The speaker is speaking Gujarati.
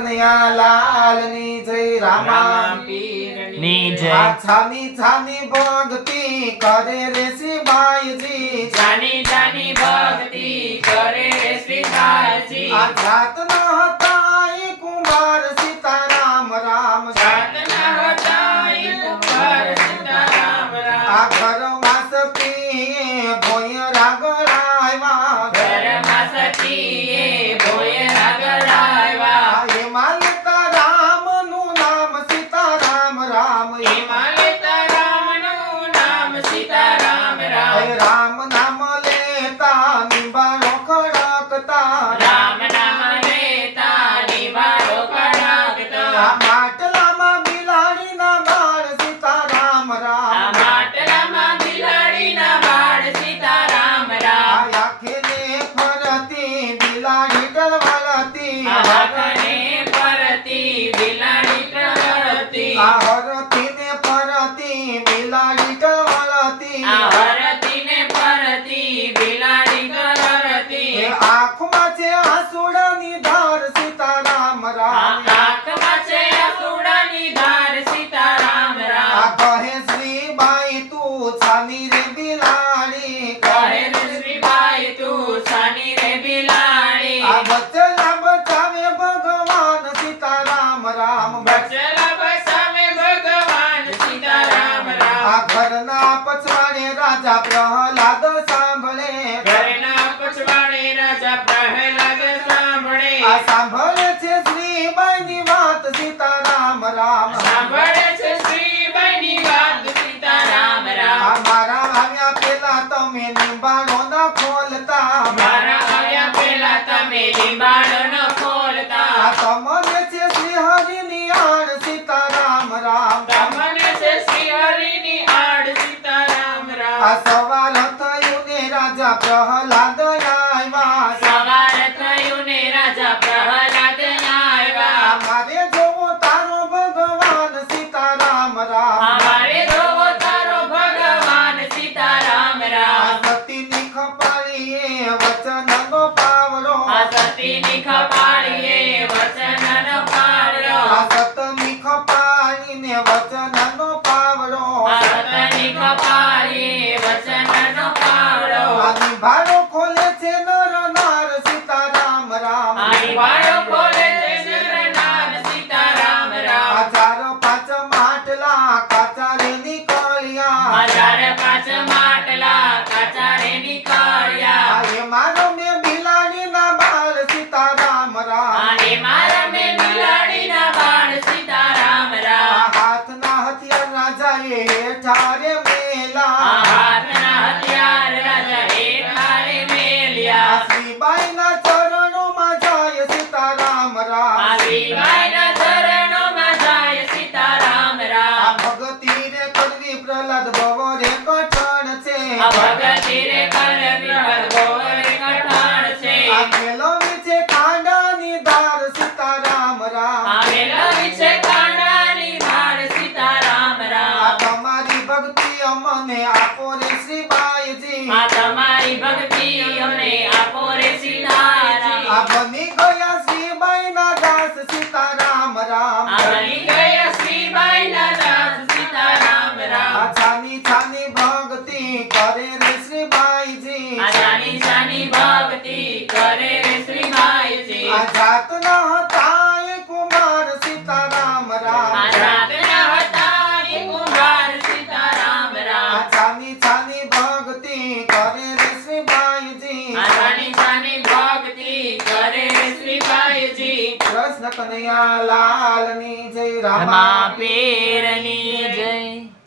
લાલની જય રામા ની જય છાની છાની ભક્તિ કરે રે શ્રીબાઈજી જાની જાની ભક્તિ કરે રે શ્રીબાઈજી આ જાતના હતા એ કુંભાર સીતારામ રામ જાતના હતા એ કુંભાર સીતારામ રામ આ ઘરમાં સતી ભોય રાગળ આવ્યા ઘરમાં સતીએ ભોય રાગળ આવ્યા એમાં લેતા રામનું નામ સીતારામ રામ એમાં લેતા રામનું નામ સીતારામ રામ રામ નામ લેતા નિંબાળો ખડકતા રામ નામ લેતા નિવારો કડાકતા માટલામાં બિલાડીના બાળ સીતારામ રામ આ માટલામાં બિલાડીના બાળ સીતારામ રામ આખેને ફરતી બિલાડી ટળવાળતી આખને પરતી બિલાડી ટળતી આ હરતીને ફરતી બિલાડી ટળવાળતી આ હરતીને પરતી બિલાડી ટળતી એ આંખમાં છે આસુડાની ધાર સીતારામ રામ આંખમાં છે આસુડાની ધાર સીતારામ આ રામ કહે શ્રીબાઈ તું છાની રે બિલાડી કહે શ્રીબાઈ તું સાની રે બિલાડી આ બચલા બચાવે ભગવાન સીતારામ રામ બચલા બસાવે ભગવાન સીતારામ રામ આ ઘરના પછવાડે રાજા પ્રહલાદ સાંભળે ઘરના પછવાડે રાજા પ્રહલાદ સાંભળે આ સાંભળે છે શ્રીબાઈની વાત સીતારામ રામ સાંભળે છે શ્રીબાઈની વાત સીતારામ રામ આ મારા આવ્યા પેલા તમે નિંબાળો ન ખોલતા મારા આવ્યા પહેલા તમે લીંબાડો ન ખોલતા આ તમને છે શ્રી હરિની આડ સીતારામ રામ તમને છે શ્રી હરિની આડ સીતારામ આ રામ સવાર થયું ને રાજા પ્રહલાદ આવ્યા સવાર થયું ને રાજા પ્રહલાદ આવ્યા મારે જોવો તારો ભગવાન સીતારામ રામ અમારે જોવો તારો ભગવાન સીતારામ આ રામ સતીની ખપાળીએ વચનનો પાવરો આ સતીની ખપાળીએ વચનનો પાવડો આ સતની ખપાળીને વચનનો પાવરો આ સતની ખપાળીએ વચનનો પાવડો આ નિભાડો ખોલે છે નર નાર સીતારામ રામ આ નિવાડો ખોલે છે નરનાર સીતારામ આ રામ ચાર પાંચ માટલા કાચા રે નીકળ્યા હજાર પાંચ માટલા કાચા રે નીકળ્યા આ એ મારો મેં બિલાડીના બાળ સીતારામ રામ આને મારા મે બિલાડીના બાળ સીતારામ આ રામ હાથના હથિયાર રાજાએ હેઠારે આ મેલા હાથના હથિયાર રાજા હેઠારે મેલ્યા આ શ્રીબાઈના ચરણોમાં જાય સીતારામ રામ આ શ્રીબાઈના ચરણોમાં જાય સીતારામ આ રામ ભગતિ રે કરવી પ્રહલાદ બહુ રે કઠણ છે આ ભગતિ રે કરવી ભગોરે કઠણ છે આ મેલવી છે કાંડાની ધાર સીતારામ રામ આ મેળવી છે કાંડાની ધાર સીતારામ આ રામ તમારી ભક્તિ અમને આપો રે શ્રીબાઈજી આ તમારી ભક્તિ અમને આપો રે આ સીતારામ બની ગયા શ્રીબાઈના દાસ સીતારામ રામ આ બની ગયા શ્રીબાઈના દાસ સીતારામ આ રામ છાની છાની ભક્તિ કરે રે શ્રીબાઈજી આ જાની જાની ભક્તિ કરે રે શ્રીબાઈજી આ જાતના હતા એ કુમાર સીતારામ રામ આ જાતના હતા એ કુંભાર સીતારામ આ રામ છાની છાની ભક્તિ કરે રે શ્રીબાઈજી આ જાની જાની ભક્તિ કરે રે શ્રીબાઈજી કૃષ્ણ કનૈયા લાલની જય રામા રમા પીરની જય